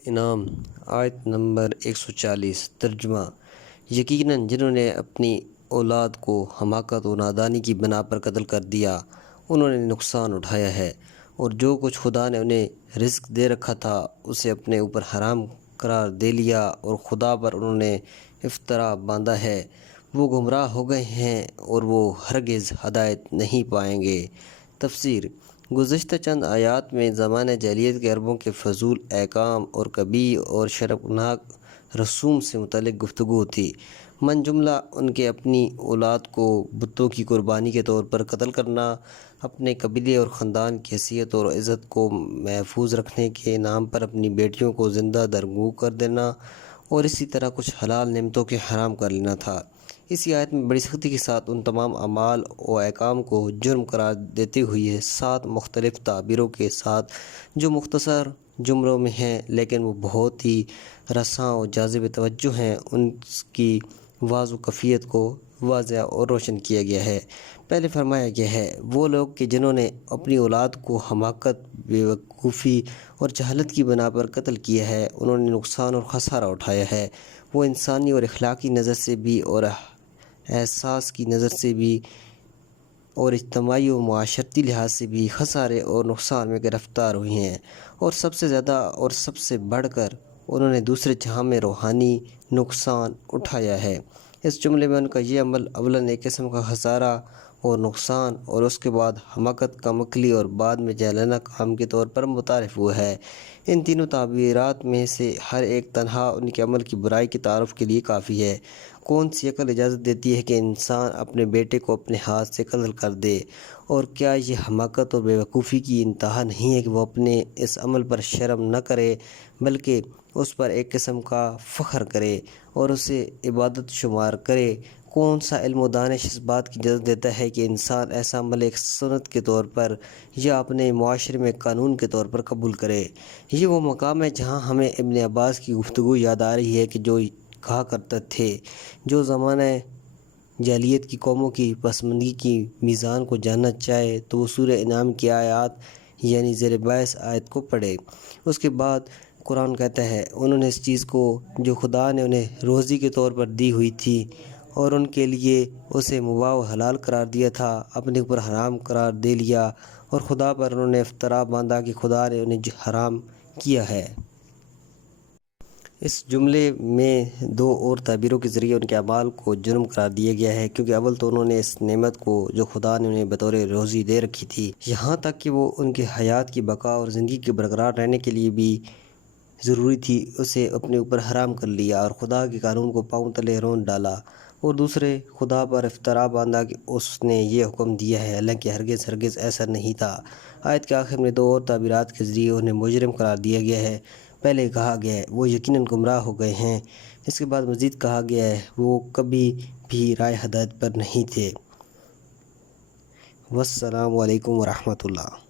انعام آیت نمبر 140 ترجمہ۔ یقیناً جنہوں نے اپنی اولاد کو حماقت و نادانی کی بنا پر قتل کر دیا انہوں نے نقصان اٹھایا ہے، اور جو کچھ خدا نے انہیں رزق دے رکھا تھا اسے اپنے اوپر حرام قرار دے لیا، اور خدا پر انہوں نے افطرا باندھا ہے۔ وہ گمراہ ہو گئے ہیں اور وہ ہرگز ہدایت نہیں پائیں گے۔ تفسیر۔ گزشتہ چند آیات میں زمانہ جاہلیت کے عربوں کے فضول احکام اور قبیح اور شرمناک رسوم سے متعلق گفتگو تھی۔ من جملہ ان کے اپنی اولاد کو بتوں کی قربانی کے طور پر قتل کرنا، اپنے قبیلے اور خاندان کی حیثیت اور عزت کو محفوظ رکھنے کے نام پر اپنی بیٹیوں کو زندہ درگور کر دینا، اور اسی طرح کچھ حلال نعمتوں کے حرام کر لینا تھا۔ اسی آیت میں بڑی سختی کے ساتھ ان تمام اعمال و احکام کو جرم قرار دیتے ہوئے 7 مختلف تعبیروں کے ساتھ، جو مختصر جملوں میں ہیں لیکن وہ بہت ہی رساں و جاذب توجہ ہیں، ان کی واضح کیفیت کو واضح اور روشن کیا گیا ہے۔ پہلے فرمایا گیا ہے وہ لوگ کہ جنہوں نے اپنی اولاد کو حماقت، بے وقوفی اور جہالت کی بنا پر قتل کیا ہے انہوں نے نقصان اور خسارہ اٹھایا ہے۔ وہ انسانی اور اخلاقی نظر سے بھی اور احساس کی نظر سے بھی اور اجتماعی و معاشرتی لحاظ سے بھی خسارے اور نقصان میں گرفتار ہوئے ہیں، اور سب سے زیادہ اور سب سے بڑھ کر انہوں نے دوسرے جہاں میں روحانی نقصان اٹھایا ہے۔ اس جملے میں ان کا یہ عمل اولاً ایک قسم کا خسارہ اور نقصان، اور اس کے بعد حماقت، کم عقلی اور بعد میں جاہلانہ کام کے طور پر متعارف ہوا ہے۔ ان تینوں تعبیرات میں سے ہر ایک تنہا ان کے عمل کی برائی کے تعارف کے لیے کافی ہے۔ کون سی عقل اجازت دیتی ہے کہ انسان اپنے بیٹے کو اپنے ہاتھ سے قتل کر دے؟ اور کیا یہ حماقت اور بے وقوفی کی انتہا نہیں ہے کہ وہ اپنے اس عمل پر شرم نہ کرے بلکہ اس پر ایک قسم کا فخر کرے اور اسے عبادت شمار کرے؟ کون سا علم و دانش اس بات کی اجازت دیتا ہے کہ انسان ایسا عمل ایک سنت کے طور پر یا اپنے معاشرے میں قانون کے طور پر قبول کرے؟ یہ وہ مقام ہے جہاں ہمیں ابن عباس کی گفتگو یاد آ رہی ہے کہ جو کہا کرتے تھے جو زمانہ جاہلیت کی قوموں کی پسماندگی کی میزان کو جاننا چاہے تو وہ سورہ انعام کی آیات یعنی زیر 22 آیت کو پڑھے۔ اس کے بعد قرآن کہتا ہے انہوں نے اس چیز کو جو خدا نے انہیں روزی کے طور پر دی ہوئی تھی اور ان کے لیے اسے مباح و حلال قرار دیا تھا اپنے اوپر حرام قرار دے لیا، اور خدا پر انہوں نے افطرا باندھا کہ خدا نے انہیں حرام کیا ہے۔ اس جملے میں 2 اور تعبیروں کے ذریعے ان کے اعمال کو جرم قرار دیا گیا ہے، کیونکہ اول تو انہوں نے اس نعمت کو جو خدا نے انہیں بطور روزی دے رکھی تھی، یہاں تک کہ وہ ان کے حیات کی بقا اور زندگی کے برقرار رہنے کے لیے بھی ضروری تھی، اسے اپنے اوپر حرام کر لیا اور خدا کے قانون کو پاؤں تلے رون ڈالا، اور دوسرے خدا پر افطرا باندھا کہ اس نے یہ حکم دیا ہے، حالانکہ ہرگز ایسا نہیں تھا۔ آیت کے آخر میں 2 اور تعبیرات کے ذریعے انہیں مجرم قرار دیا گیا ہے۔ پہلے کہا گیا ہے وہ یقیناً گمراہ ہو گئے ہیں، اس کے بعد مزید کہا گیا ہے وہ کبھی بھی راہ ہدایت پر نہیں تھے۔ والسلام علیکم ورحمۃ اللہ۔